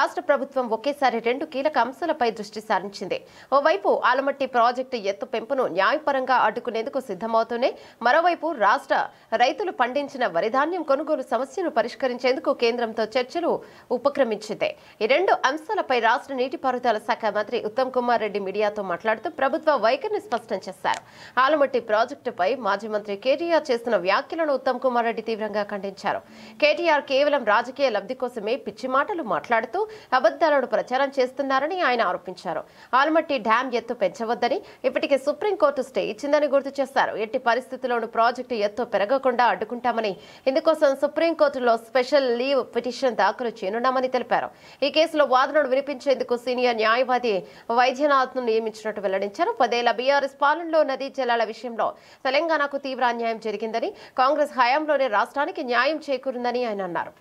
రాష్ట్ర ప్రభుత్వం ఒకేసారి 2 కీలక అంశాలపై దృష్టి సారించింది. ఓవైపు ఆలమట్టి ప్రాజెక్టు ఎత్తు పెంపును న్యాయపరంగా అడ్డుకునేందుకు సిద్ధమవుతూనే మరోవైపు రాష్ట్ర రైతులు పండించిన వరిధాన్యం కొనుగోలు సమస్యను పరిష్కరించేందుకు కేంద్రంతో చర్చలు ఉపక్రమించింది. ఈ 2 అంశాలపై రాష్ట్ర నీటిపారుదల శాఖ మంత్రి ఉత్తమ్ కుమార్ రెడ్డి మీడియాతో మాట్లాడుతూ ప్రభుత్వ వైఖరిని స్పష్టం చేశారు. ఆలమట్టి ప్రాజెక్టుపై మాజీ మంత్రి కేటీఆర్ చేస్తున్న వ్యాఖ్యలను ఉత్తమ్ కుమార్ రెడ్డి తీవ్రంగా ఖండించారు. కేటీఆర్ కేవలం రాజకీయ లబ్ధి కోసమే పిచ్చి మాటలు మాట్లాడుతూ అబద్దాలను ప్రచారం చేస్తున్నారని ఆయన ఆరోపించారు. ఆల్మట్టి డ్యాం ఎత్తు పెంచవద్దని ఇప్పటికే సుప్రీంకోర్టు స్టే ఇచ్చిందని గుర్తు చేశారు. ఎట్టి పరిస్థితుల్లోనూ ప్రాజెక్టు ఎత్తు పెరగకుండా అడ్డుకుంటామని, ఇందుకోసం సుప్రీంకోర్టులో స్పెషల్ లీవ్ పిటిషన్ దాఖలు చేయనున్నామని తెలిపారు. ఈ కేసులో వాదనలు వినిపించేందుకు సీనియర్ న్యాయవాది వైద్యనాథ్ ను నియమించినట్టు వెల్లడించారు. 10 ఏళ్ల బీఆర్ఎస్ పాలనలో నదీ జలాల విషయంలో తెలంగాణకు తీవ్ర అన్యాయం జరిగిందని, కాంగ్రెస్ హయాంలోనే రాష్ట్రానికి న్యాయం చేకూరిందని ఆయన అన్నారు.